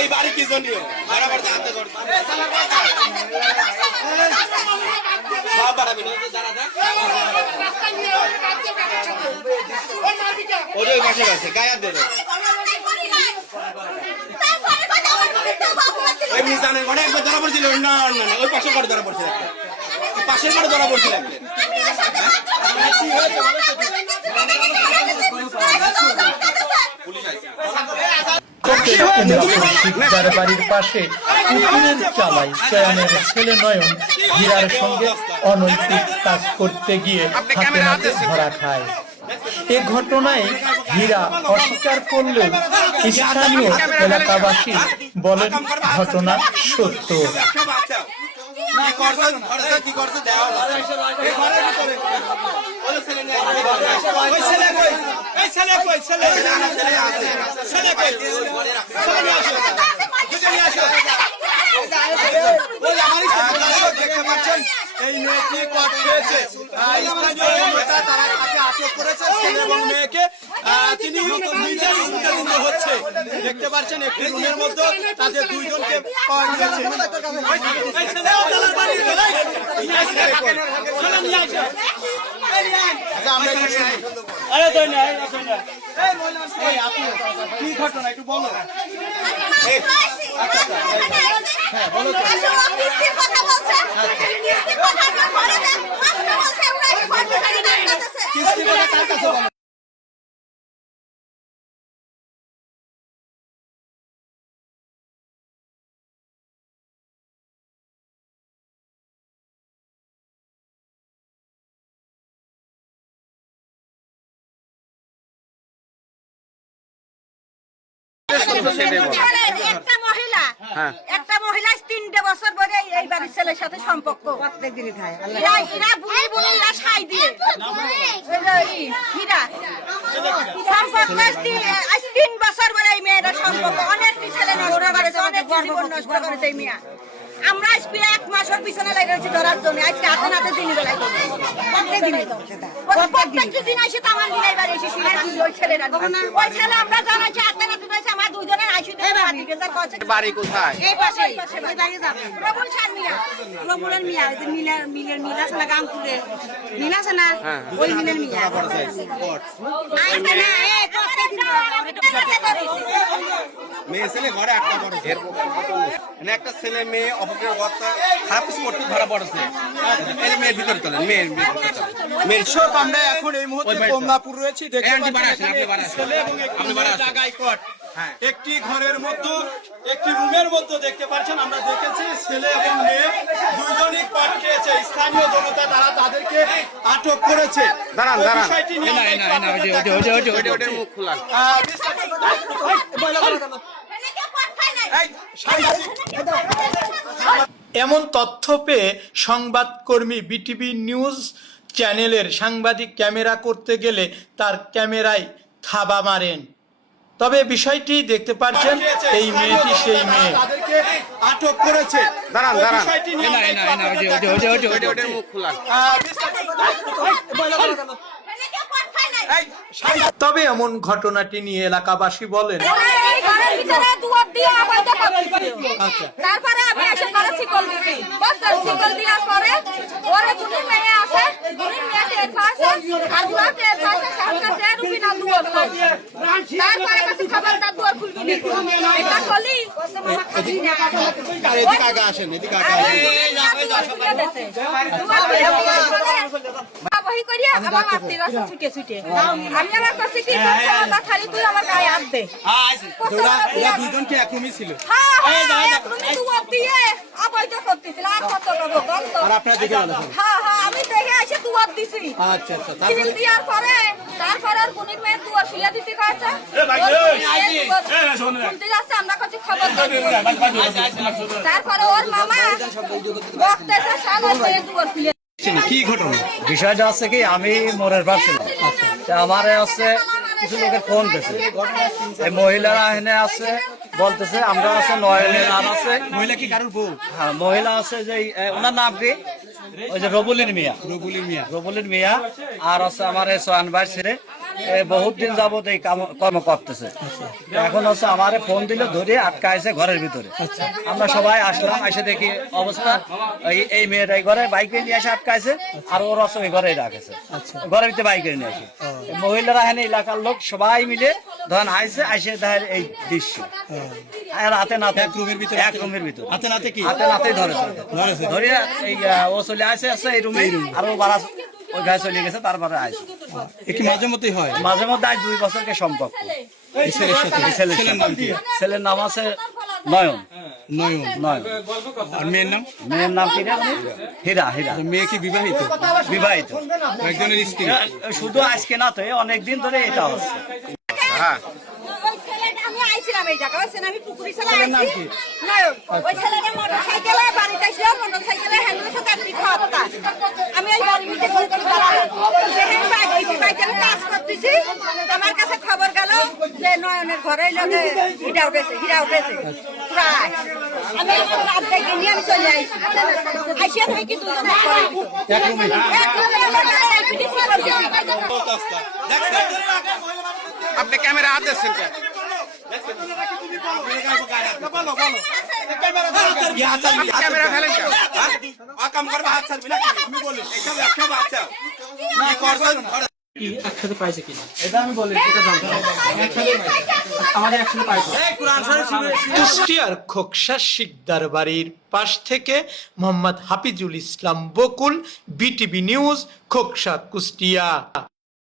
এই বাড়ি কি জন্য? আর হাতে ধর সব বাড়াবি না দাঁড়া থাক ওদের পাশে আছে গায়ার দেবে ওই ধরা পড়ছিল, না না পাশের ঘরে ধরা পড়ছে পাশের ঘরে ধরা পড়ছিল শিকদার বাড়ির পাশে পুকুরের চালাই চয়নের ছেলে নয়ন হীরার সঙ্গে অনৈতিক কাজ করতে গিয়ে হাতে নাতে ধরা খায়। এ ঘটনায় হীরা অস্বীকার করলেও স্থানীয় এলাকাবাসী বলেন ঘটনা সত্য? কি করছ? দেওয়া হলো। এই ঘরের ভিতরে। ওই ছেলে নিয়ে আসো। ওই ছেলে কই? এই ছেলে কই? ছেলে ছেলে কই? ছেলে নিয়ে আসো। দুটো নিয়ে আসো। ওই আমারই দর্শক দেখতে পাচ্ছেন, এই মেয়েটি কট খেয়েছে স্থানীয় নেতা তারা তাকে আটক করেছে ছেলে এবং মেয়েকে তিনি নিজেই উত্তেজিত হচ্ছে দেখতে পাচ্ছেন একটি রুমের মধ্যে তাদের দুইজনকে পাওয়া বাড়ি? ছেলে নিয়ে আসো। আচ্ছা, আমরা একটু শুনি। আরে দই না, কি ঘটনা একটু বলো। কিস্তি করে কার কাছে একটা মহিলা। একটা মহিলা তিনটে বছর ধরে এই- বাড়ির ছেলের সাথে সম্পর্ক। এরা বুড়ি বুড়ি এরা সাই দিয়ে। এই যে ই, হীরা। সম্পর্ক আজ তিন বছর ধরে এই মেয়েরা সম্পর্ক। অনেক ছেলে নষ্ট করেছে অনেক জীবন নষ্ট করেছে এই মেয়া। আমরা আজ প্রায় এক মাসের পিছনে লেগেছি ধরার জন্য। আজকে হাতে নাতে দিন বেলায় প্রত্যেক দিন। আসে বাড়ি এসে শুনে ওই ছেলেরা ওই ছেলে আমরা জানাচ্ছি হাতে নাতে দিয়েছে আমার দুজনের আইসি বাড়ি গেছে কছে বাড়ি কোথায়? এই পাশে। এই বাড়ি। যাবে। প্রবল ছাড় মিয়া। রবুলের মিয়া ওই যে মিলের মিলের মিল আছে না গামপুরে মিল আছে না? ওই মিলের মিয়া। আইসে না এই প্রত্যেক দিন মেয়ে ছেলে ঘরে একটা বড় মানে একটা ছেলে মেয়ে অপরের অবস্থা খারাপ কিছু করতে ধরা পড়েছে মেয়ের ভিতরে চলেন মেয়ের মেয়ের দর্শক আমরা এখন এই মুহূর্তে কমলাপুর রয়েছি দেখতে পাচ্ছেন ছেলে এবং একটি। জায়গায় কট হ্যাঁ। ঘরের মধ্যে একটি রুমের মধ্যে দেখতে পাচ্ছেন আমরা দেখেছি ছেলে এবং মেয়ে দুজনই কট খেয়েছে স্থানীয় জনতা তারা তাদেরকে আটক করেছে দাঁড়ান, দাঁড়ান। মুখ খোলা এমন তথ্য পেয়ে সংবাদকর্মী বিটিভি নিউজ চ্যানেলের সাংবাদিক ক্যামেরা করতে গেলে তার ক্যামেরায় থাবা মারেন। তবে বিষয়টি দেখতে পাচ্ছেন এই মেয়েটি সেই মেয়ে। আটক করেছে। দাঁড়ান, দাঁড়ান। তবে এমন ঘটনাটি নিয়ে এলাকাবাসী বলেন। ঘরের ভিতরে দুয়ার দিয়ে আবার দেখা তারপরে আমি এসে ঘরে শিকল দিছি। বস্তার শিকল দেওয়ার পরে ওরে তুমি মেয়ে আছে। তুমি মেয়ে টের পাশে আর দুয়ার টের পাশে সামনে সে রুবি না দুয়ার তারপরে কাছে খবরদার দুয়ার খুলবি এটা না এদিকে আগে আসেন এদিকে আগে আসেন। করিয়া আমার মারতে গেছে ছুটে ছুটে। আমি আমার কাছে কি করতে খালি তুই আমার গায়ে হাত দে। ওরা ওরা দুজনকে একরকমই ছিল। হ্যাঁ হ্যাঁ দিয়ে অবৈধ করতেছিল আর কত করব আর আপনারা দেখে হ্যাঁ হ্যাঁ আমি দেখে এসে দুয়ার দিছি। আচ্ছা আচ্ছা তারপরে? দেওয়ার পরে তারপরে আর বোনের মেয়ে দুয়ার খুলে দিতে কয়েছে খুলতে যাচ্ছে আমরা কাছে খবর দিই। তারপরে ওর মামা বক্তেছে সাল হয়ে দুয়ার খুলে কি ঘটনা? বিষয়টা হচ্ছে কি আমি মোড়ের পাশে ছিলাম। আমার হচ্ছে কিছু লোকের ফোন পেয়েছে এই মহিলারা এখানে আছে বলতেছে আমরা আছে নয়নের আর আছে। মহিলা কি কারোর বউ? হ্যাঁ মহিলা আছে যে ওনার নাম কি? ওই যে রবুলিন মিয়া। মিয়া। রবুলিন মিয়া। আর আছে আমার এই সোয়ান ভাই ছেলে। বহুত দিন যাবত এই কর্ম করতেছে। এখন হচ্ছে আমারে ফোন দিলে ধরে আটকাইছে ঘরের ভিতরে। আমরা সবাই আসলাম এসে দেখি অবস্থা। এই মেয়েটাই ঘরে বাইকে নিয়ে এসে আটকাইছে আর ওর ওই ঘরেই রাখেছে। ঘরের ভিতরে বাইকে নিয়ে আসে। মহিলারা হেন এলাকার লোক সবাই মিলে ধরেন আইসে আইসে দেখেন এই দৃশ্য। আর হাতে নাতে এক রুমের ভিতরে এক রুমের ভিতরে। হাতে নাতে কি? হাতে নাতেই ধরেছে। ধরে এই ও চলে আসে আসছে এই রুমে। আর ও বাড়া ওই গায়ে চলে গেছে তারপরে আইসে। এ কি মাঝে মধ্যেই হয়। মাঝে মধ্যে আজ দুই বছরকে সম্পর্ক ছেলের সাথে ছেলের ছেলের নাম কি? ছেলের নাম আছে নয়ন। নয়ন। নয়ন। আর মেয়ের নাম? মেয়ের নাম কি হীরা হীরা। মেয়ে কি বিবাহিত? বিবাহিত। একজনের স্ত্রী। শুধু আজকে না তো অনেক দিন ধরে এটা হচ্ছে ওই আমি আইছিলাম এই জায়গায়, আমি পুকুরি ছেলে আইছি। নয়ন, ওই ছেলেটা মোটরসাইকেলে বাড়িতে এসেও মোটরসাইকেলে হ্যান্ডেলের সাথে। আমি কাজ করতেছি, আমার কাছে খবর গেল যে নয়নের ঘরে লোকে হীরা উঠেছে হীরা উঠেছে। প্রায়। আমি রাত দেখে নিয়ে চলে দুজন। আপনি ক্যামেরা হাত দিচ্ছেন ক্যামেরা ফেলেন কেন? করবে হাত ছাড়বি না আমি বলি। এইসব ব্যবসা বাচ্চা কি করছেন? কুষ্টিয়ার খোকসা শিকদার বাড়ির পাশ থেকে মোহাম্মদ হাফিজুল ইসলাম বকুল বিটিভি নিউজ খোকসা কুষ্টিয়া।